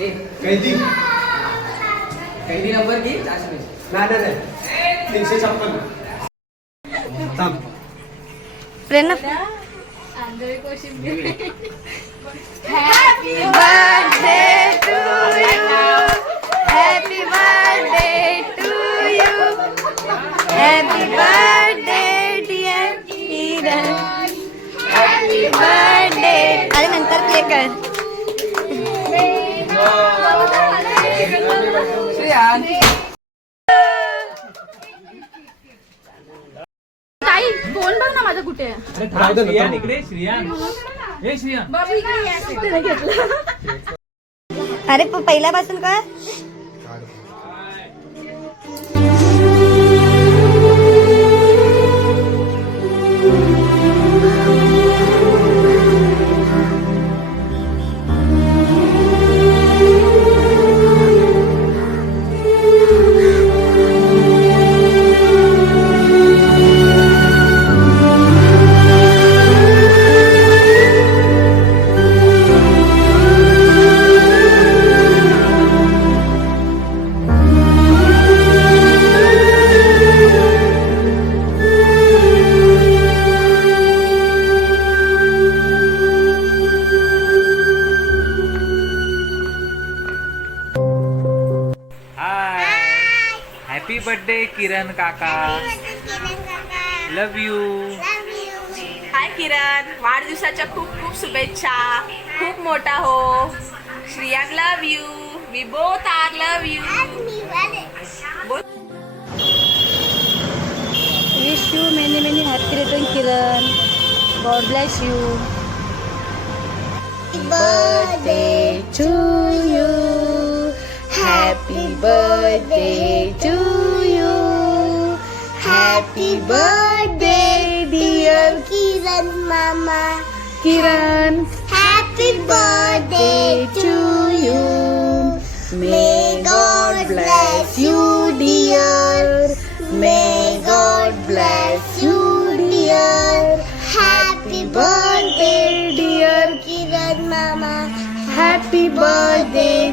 ए कैदी. कैदी नंबर की? चारशे वीस नाही नाही, तीनशे छप्पन. थांब. Prerna. Happy birthday to you happy birthday to you happy birthday dear Kiran happy birthday अरे नंतर प्ले कर. ताई फोन बघ ना माझा कुठे आहे. राहू दे ना, श्रियान थांब. इकडे श्रियान. हे श्रियान. बाबू इकडे या. तिने घेतलं अरे प- पहिल्यापासून कर किरण. वाढदिवसाच्या खूप खूप शुभेच्छा. खूप मोठा हो. Shriya love you we both are love you wish you many many happy return Kiran God bless you be to you happy birthday to you happy birthday dear kiran mama. Kiran. Happy birthday to you. May god bless you dear. May God bless you, dear. Happy birthday, dear Kiran Mama. Happy birthday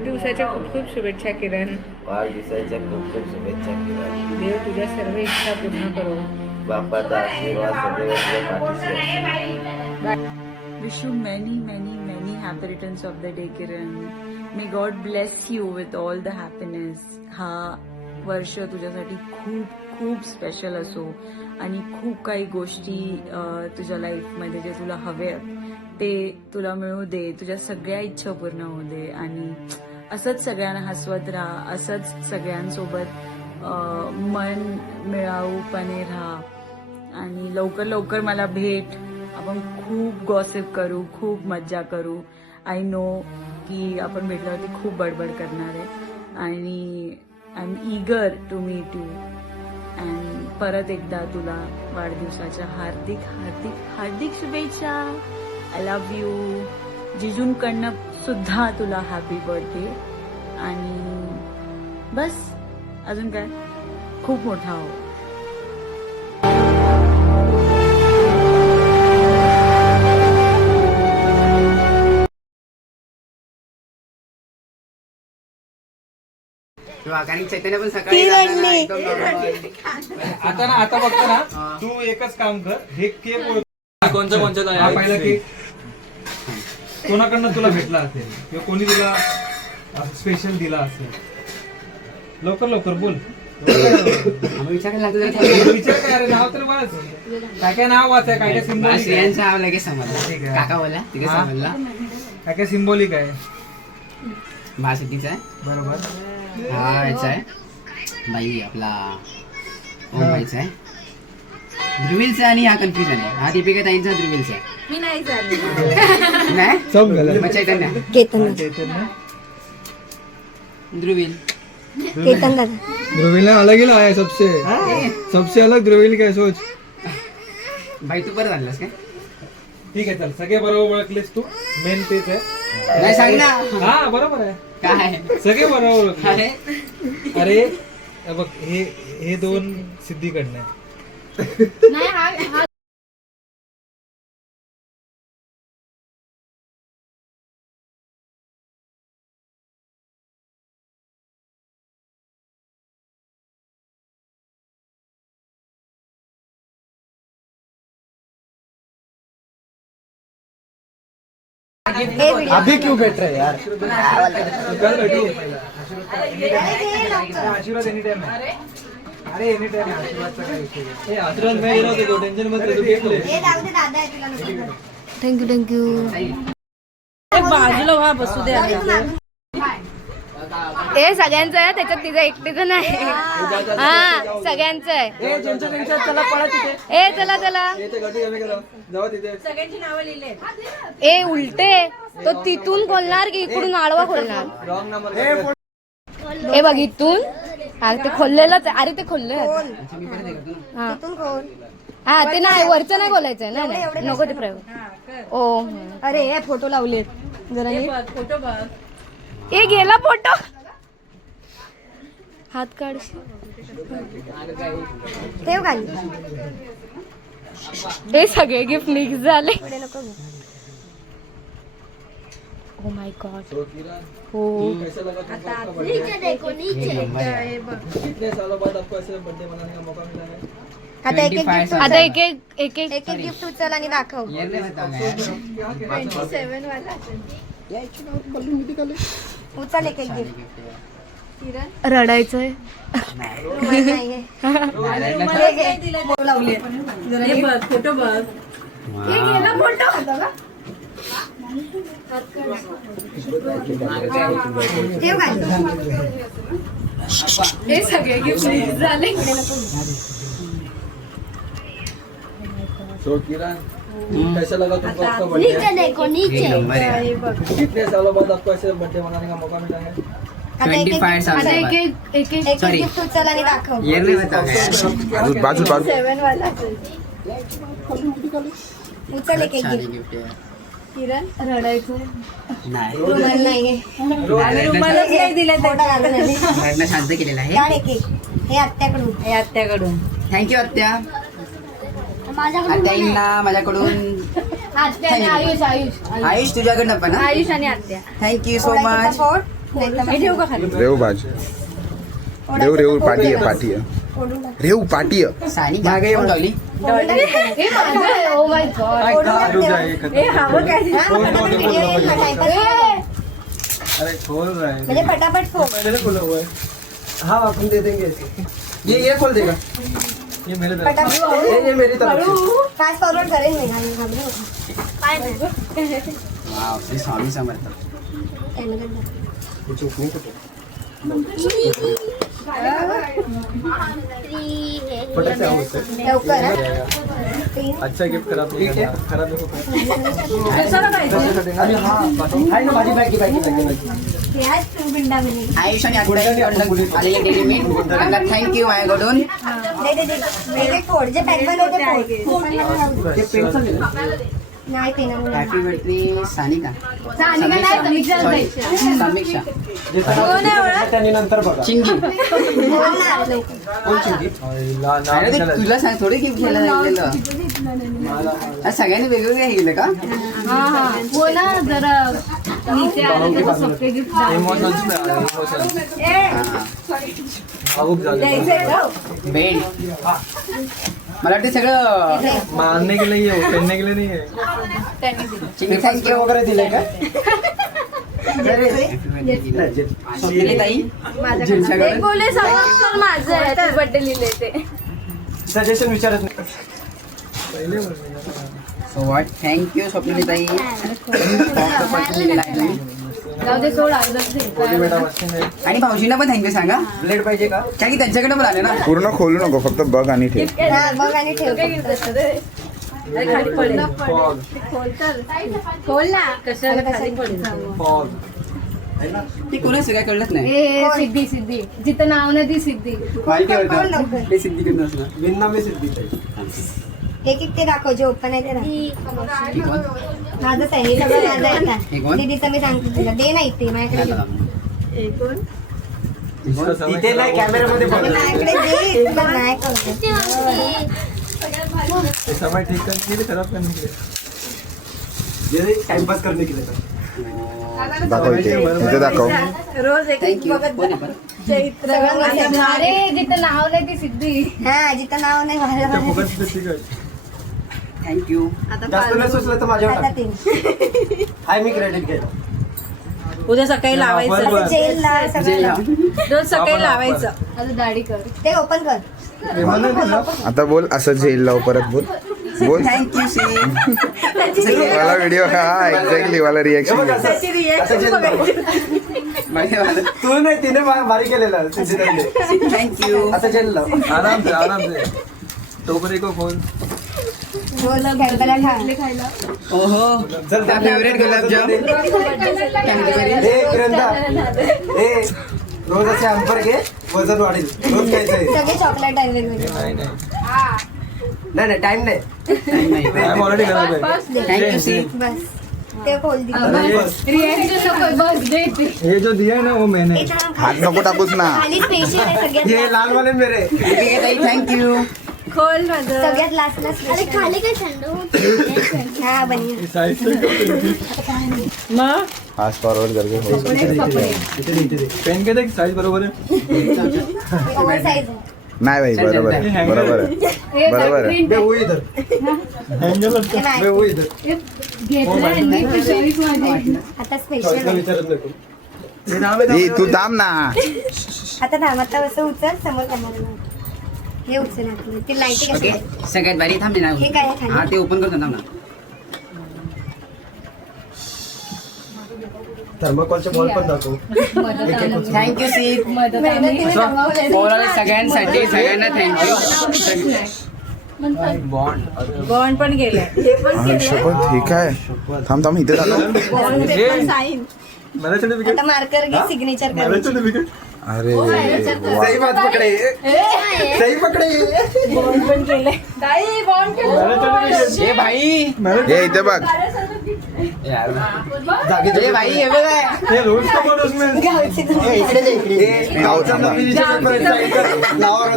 वाढदिवसाच्या खूप खूप शुभेच्छा किरण वाढदिवसाच्या खूप खूप शुभेच्छा किरण देव तुझ्या सर्व इच्छा पूर्ण करो बापाचा आशीर्वाद सदैव तुझ्या पाठीशी असो. Wish you many, many, many happy returns of the day, Kiran. May God bless you with all the happiness. हा वर्ष तुझ्यासाठी खूप खूप स्पेशल असो आणि खूप काही गोष्टी तुझ्या लाईफमध्ये जे तुला हवे आहेत ते तुला मिळू दे तुझ्या सगळ्या इच्छा पूर्ण होऊ दे आणि असंच सगळ्यांना हसवत राहा असंच सगळ्यांसोबत मन मिळाऊपणे राहा. आणि लवकर लवकर मला भेट. आपण खूप गॉसिप करू खूप मज्जा करू. आय नो की आपण भेटल्यावरती खूप बडबड करणार आहे. आणि I am eager to meet you and परत एकदा तुला वाढदिवसाच्या हार्दिक हार्दिक हार्दिक शुभेच्छा. आय लव्ह यू जिजूंकडनं सुद्धा तुला हॅपी बर्थडे आणि बस अजून काय? खूप मोठा हो. चैतन्य पण सकाळी जाताना एकदम normal. आता ना आता बघतो ना तू एकच काम कर हे केक कोणचं कोणचं हा पहिला केक. कोणाकडनं तुला भेटला असेल? किंवा कोणी तुला स्पेशल दिला असेल? लवकर लवकर बोल. विचारायला लागतो जरा थांब. विचार काय अरे नाव तर वाच काय काय नाव वाच आहे काय काय मला सिम्बॉलिक श्रेयांचं नाव लगेच समजलं. ठीक आहे. काका बोला तिथे हा. समजला. काय काय सिम्बॉलिक आहे? बरोबर. हा याचा आहे. बाई आपला ओमबाईचा आहे. ध्रुवीलचा आणि हा कन्फ्युजन आहे. हा दीपिका ताईंचा ध्रुवीलचा आहे. मी नाही मग चैतन्य. केतन. ध्रुवील. केतन दादा. ध्रुवीला अलग ही है सबसे. सबसे अलग ध्रुवील काय सोच? बाई तू परत आणलास काय? ठीक आहे चल. सगळे बरोबर ओळखलेस तू. मेन तेच आहे. नाही सांग ना हा बरोबर आहे. काय? सगळे बरोबर ओळखले अरे अरे हे बघ हे हे दोन सिद्धीकडनं आहे. अभी क्यों बैठ रहे यार? आशीर्वाद एनी टाइम अरे एनी टाइम. हे आशीर्वाद मी गेलो होतो तू थँक्यू थँक्यू बाजूला व्हा बसू दे हे सगळ्यांचं आहे त्याच्यात तिचं एकटीचं नाही. हा सगळ्यांचं आहे. ए चला चला ए उलटे. तो तिथून खोलणार की इकडून आडवा खोलणार? ए बघ इथून. हा ते खोललेलंच आहे. अरे ते खोलले हा. हा ते नाही वरचं नाही खोलायचं नाही नाही. नको ते प्रयोग. ओ. अरे हे फोटो लावलेत. जरा नीट. फोटो बघ. ए गेला फोटो. हात काढ ठेव खाली हे सगळे गिफ्ट मिक्स झाले ओ माय गॉड हो। आता एक एक gift आता एक एक एक एक। एक एक गिफ्ट उचल आणि दाखव उचल एक एक गिफ्ट रडायचंय. हे बघ फोटो बघ हे सगळे गिफ्ट मिक्स झाले कैसा लगा तुमको आपका बर्थडे नीचे देखो नीचे कितने सालों बाद आपको ऐसे बर्थडे मनाने का मौका मिला है ट्वेंटी फाय आता एक एक एक एक एक एक Sorry. गिफ्ट उचल आणि दाखव. ये नाही बताओ बाजू बाजू उचल एक एक छान गिफ्ट गिफ्ट आहे. किरण रडायचंय नाही. रुमाल नाहीये. रुमालच नाही दिला फोटो घालून आली. हो. रडणं शांत केलेलं आहे. काढ एक एक. हे आत्याकडून. हे आत्याकडून. थँक्यू आत्या. माझ्याकडून आत्याईंना माझ्याकडून. आत्या आणि आयुष आयुष. आयुष तुझ्याकडनं पण आयुष आणि आत्या. थँक्यू सो हो, मच फोड नाही तर हे ठेवू का खाली रेव बाजू रेव रेव पाटी आहे पाटी आहे रेव पाटी आहे सानी मागे येऊन लागली ओ माय गॉड हे हवं काय अरे खोल रहा है। म्हणजे पटापट फोड पहले से खोला हुआ है। हाँ अपन दे देंगे ऐसे। ये ये खोल देगा। ये मेरे तरफ। पटापट ये ये मेरी तरफ से। फास्ट फॉरवर्ड करेल नाही आणि घाबरू नका. हाँ, वाव श्री स्वामी समर्थ। कॅमेऱ्यात दाखव. कुछ नहीं तो फटक से आओ उससे लवकर हा. तीन अच्छा गिफ्ट खराब नहीं करना खराब नहीं होता अरे हाँ हाय ना भाजी बाकी बाकी बाकी बाकी हे आहेत two बिंडामध्ये. आयुष आणि आत्याकडनं आलेले डेली त्यांना थँक्यू माझ्याकडून दे, दे, दे. एक एक फोड जे पॅकमध्ये होते फोड ये पेन्सिल ले लो. नाही पेनाने नाही. तो हॅपी बर्थडे सानिका सानिका. नाही, समीक्षा त्यांनी नंतर बघा. चिंगी. हाँ, बोल ना लवकर. कोण चिंकी ला नाव अरे ते विचारायचं. तुला सांग थोडी गिफ्ट घ्यायला सांगितलेलं आज सगळ्यांनी वेगवेगळं का? हाँ हाँ. वो ना जरा नीचे आलं तर वो सबके गिफ्ट डाल Emotions. पे आ रहे हैं, झाले. बेड मला वाटतं सगळं मारने के लिए ये हो, खेलने के लिए नहीं है। थँक्यू वगैरे दिले का? बर्थडे लिहिले ते. सजेशन विचारत नाही. सो वॉट थँक्यू स्वप्नील ताई. आणि भाऊजींना पण थँक्यू सांगा. ब्लेड पाहिजे का? कारण की त्यांच्याकडे पण आले ना. पूर्ण खोलू नको फक्त बघ आणि ठेव. हा, बघ आणि ठेव. अरे खाली पडेल खोल. ना. कशाला खाली पडेल फॉग ती कोणी सगळ्या कळलंच नाही. ए सिद्धी सिद्धी. जिथं नाव नाही ती सिद्धी. माहिती. ते सिद्धी असणार. बिन्ना मी सिद्धी. एक एक ते दाखव जे ओपन आहे ते दाखव. माझंच आहे हे सगळं माझं आहे हे कोण? दीदीचं मी सांगते तुला. दे नाही ते माझ्याकडे दे. इथे नाही कॅमेरामध्ये बघ. माझ्याकडे दे. तुला नाही कळत समय ठीक करने के लिए खराब करने के लिए जे टाइमपास करणे केले तर. दाखव. इथे इथे दाखव थँक्यू कोण आहे सगळं माझं आहे. अरे जिथं नाव नाही ती सिद्धी. हा जिथं नाव नाही त्या ठीक थँक्यू जास्त नाही सुचलं तर माझ्यावर आता टाक. ते हाय मी क्रेडिट घ्यायला उद्या सकाळी लावायचं. बरोबर. जेल ला सगळं लाव. रोज सकाळी लावायचं. आता दाढी कर. ते ओपन कर. आता बोल असं झेल लाव परत बोल. बोल. थँक्यू सी मला व्हिडिओ हा एक्झॅक्टली मला हे बघ रिएक्शन असं- असं जेल लाव. तू नाही तिने बा- भारी केलेलं. थँक्यू आता जेल लाव. आराम से आराम से टोकरे को खा ओहो चल त्या फेवरेट गुलाबजाम ए ग्रंथा ए रोज असे अंपर घे वजन वाढेल. रोज सगळे चॉकलेट आहे. वेगवेगळे नाही नाही. नाही नाही टाइम नाही. है. ये जो दिया है ना वो मैंने. हात नको टाकूस ना. हे सगळ्यात लाल वाले मेरे. ताई थँक्यू खोल माझं. सगळ्यात लास्टला अरे खाली काय थंड हा बनिया साइड से मग फास्ट फॉरवर्ड करके हो पेन के देख साइज बरोबर है ओव्हर साईज आहे. नाही भाई बरोबर आहे. बरोबर आहे. बरोबर आहे. वो इधर ते वो इधर घेतलं यांनी ती आहे. ए, थांब ना. आता थांब आता असं उचल समोर कमर हे उचल ते लाईटी ओके सगळ्यात भारी थांब ना. हे काय आहे खाली? हा ते ओपन करतो थांब ना. थर्माकोलचे बॉल पण दाखव. थँक्यू सगळ्यांसाठी सगळ्यांना थँक्यू बॉन्ड बॉन्ड पण गेलंय अरे शपथ हे काय थांब थांब इथे आता मार्कर घे सिग्नेचर सर्टिफिकेट अरे. सही बात पकडे. सही पकडे. ए भाई हे इथे बघ. भाई हे बघ. रोज. नावावर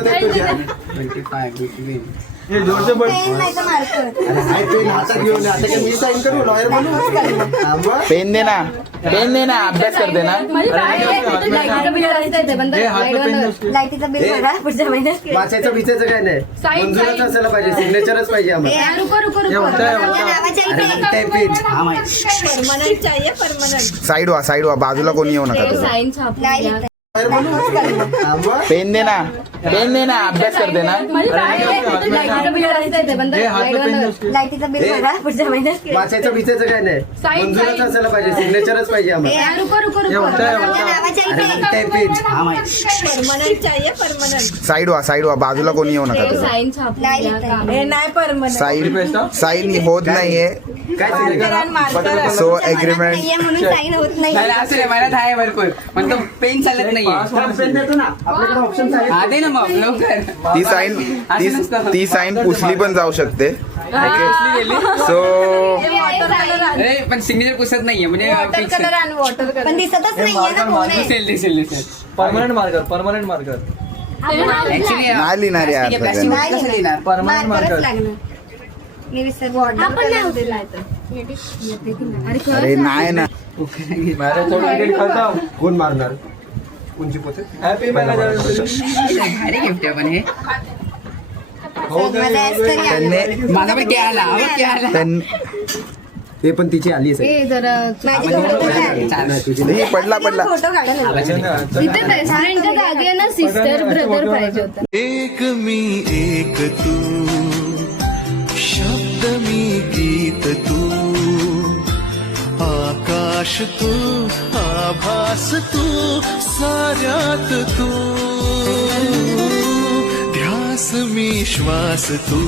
होते तुझ्या 25 ये जोर से बोल पेन नाही तर मार्कर अरे हाय पेन हातात घेऊन ये. आता काय मी साईन करू? लॉयर बनू? थांबा. पेन दे ना. पेन दे ना. अभ्यास करते ना. लाईटीचं बिल असतं ते बंद ये हाथ में पेन दे उसके लाईटीचं बिल भरा पुढच्या महिन्यात वाचायचं बिचायचं काय नाही? मंजूरच असायला पाहिजे सिग्नेचरच पाहिजे आम्हाला. है है अरे हा माहिती परमनंट चाहिए परमनंट साईड वा साईड वा बाजूला कोणी येऊ नका नाही. लॉयर बनू? थांबा पेन दे ना. पेन दे ना? अभ्यास करते ना लाईटीचं बिल भरा पुढच्या महिन्यात वाचायचं बिचायचं काय नाही? मंजूरच असायला पाहिजे सिग्नेचरच पाहिजे आम्हाला. रुको रुको साईड वा साईड वा बाजूला कोणी येऊ नका तुझं साईन नाही हे नाही होत नाहीये. सो एग्रीमेंट साईन होत नाही नाही पेन चालत नाहीये. हा, पेन देतो ना. आपल्याकडे ऑप्शन मग लवकर. ती साईन ती ती साईन पुसली पण जाऊ शकते. सो अरे पण सिग्नेचर पुसत नाहीये म्हणजे वॉटर fix आहे. कलर आणि वॉटर कलर पण दिसतच नाहीये ना कोण आहे? दिसेल दिसेल दिसेल. Permanent marker permanent marker actually नाही लिहिणार यार प्लास्टिक सगळ्यांना. कसं लिहिणार? परमानेंट मार्करच लागणार. मी अरे नाही ना खत्म. कोण मारणार पोते? हैप्पी मैनेजर अरे गिफ्ट आहे पण हे. हो माझा पण आला ते पण तिची आली असेल. ए जरा नाही, तुझी नाही. पडला पडला. सिस्टर ब्रदर पाहिजे होता. एक मी एक तू. शब्द मी गीत तू. आकाश तू आभास तू साऱ्यात तू. ध्यास मी श्वास तू.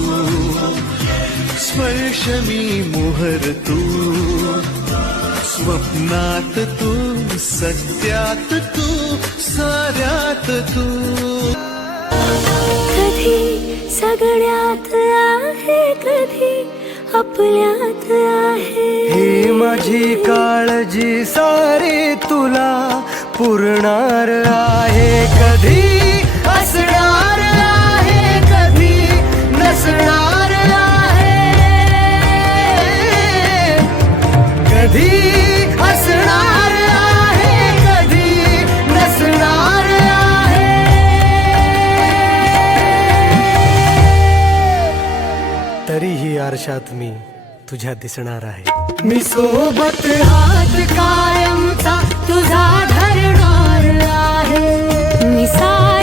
स्पर्श मी मोहर तू. स्वप्नात तू सत्यात तू साऱ्यात तू. कधी सगळ्यात आहे कधी आपल्यात आहे. ही माझी काळजी सारी तुला पुरणार आहे. आरशात मी तुझ्या दिसणार आहे. मी सोबत हात कायमचा तुझा धरणार आहे. मी सा